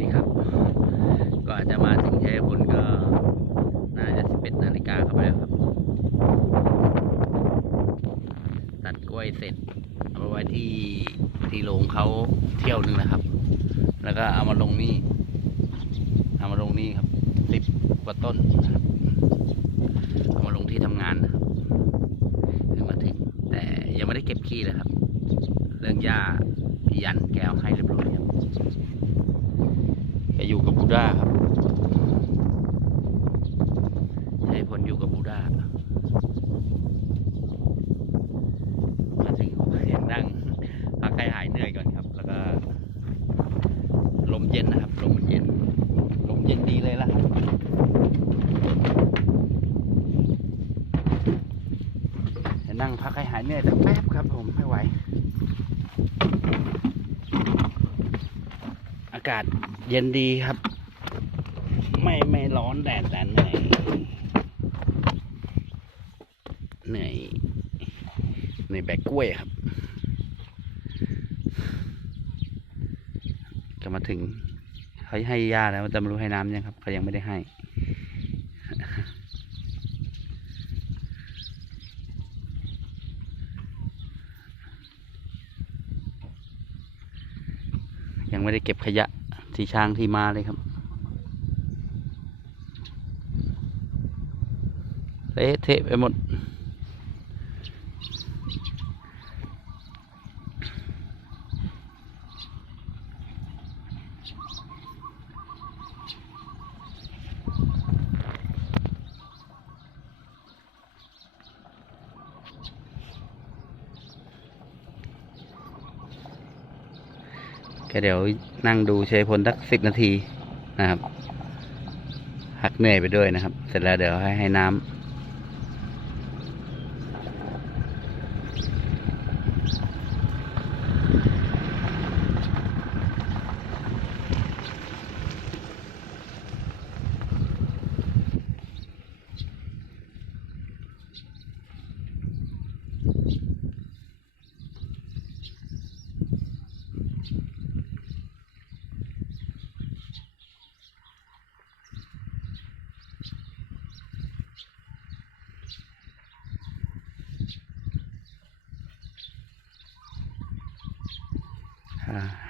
ดีครับ ก็อาจจะมาถึงชัยพลก็น่าจะ11นาฬิกาเข้าไปแล้วครับ ตัดกล้วยเสร็จ เอาไปไว้ที่ที่โรงเขาเที่ยวหนึ่งนะครับ แล้วก็เอามาลงนี่เอามาลงนี่ครับสิบกว่าต้นนะครับเอามาลงที่ทำงานนะครับเพิ่งมาถึงแต่ยังไม่ได้เก็บขี้เลยครับ เรื่องหญ้าพี่ยันแกเอาให้เรียบร้อยครับ อยู่กับบูด้าครับชัยพลอยู่กับบูด้ามาถึงเห็นนั่งพักใครหายเหนื่อยก่อนครับ แล้วก็ ลมเย็นนะครับ ลมมันเย็น ลมเย็นดีเลยล่ะครับเห็นนั่งพักให้หายเหนื่อยสักแป๊บครับผมไม่ไหวากาศเย็นดีครับ ไม่ไม่ร้อนแดดแต่เหนื่อยเหนื่อยในแบกกล้วยครับก็มาถึงเขาให้ยาแล้วแต่ไม่รู้ให้น้ำยังครับเขายังไม่ได้ให้ยังไม่ได้เก็บขยะ ที่ช้างที่มาเลยครับเละเทะไปหมด ก็เดี๋ยวนั่งดูชัยพลสักสิบนาทีนะครับ หักเหนื่อยไปด้วยนะครับ เสร็จแล้วเดี๋ยวให้ให้น้ำ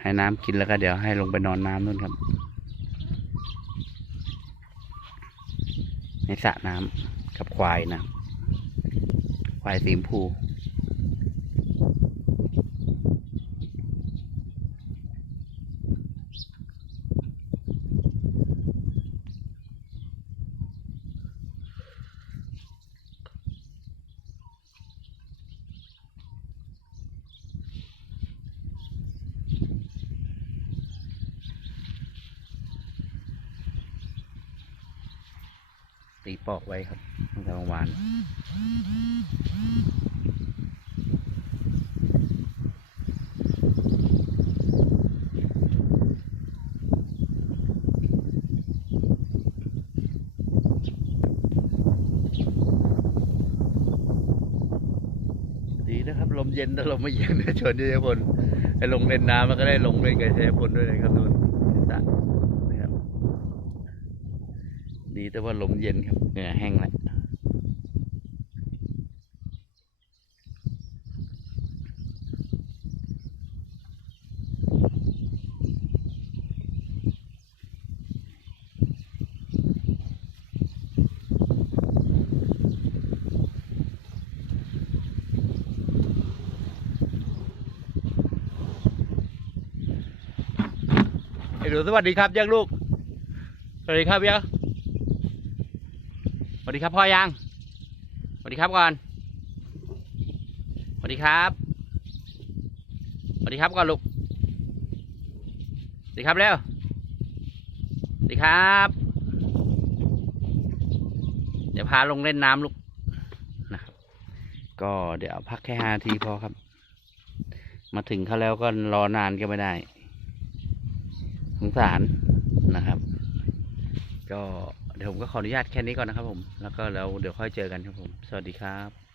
ให้น้ำกินแล้วก็เดี๋ยวให้ลงไปนอนน้ำนู่นครับ ในสระน้ำกับควายนะ ควายสีมพู ตีปอกไว้ครับตั้งแต่เมื่อวานดีนะครับลมเย็นแต่ลมไม่เย็นนะชวนชัยพลให้ลงเล่นน้ำแล้วก็ได้ลงเล่นกับชัยพลด้วยนะครับนู่นสระน ดีแต่ว่าลมเย็นครับเหงื่อแห้งแล้วไอ้หนูสวัสดีครับยังลูก สวัสดีครับยัง วัสดีครับพ่อยังสวัสดีครับก่อนสวัสดีครับสวัสดีครับก่อนลูกสวัสดีครับเร็วสวัสดีครับ เดี๋ยวพาลงเล่นน้ำลูกนะครับ ก็เดี๋ยวพักแค่ห้านาทีพอครับ มาถึงเขาแล้วก็รอนานก็ไม่ได้สงสารนะครับ ก็ เดี๋ยวผมก็ขออนุญาตแค่นี้ก่อนนะครับผม แล้วก็เราเดี๋ยวค่อยเจอกันครับผม สวัสดีครับ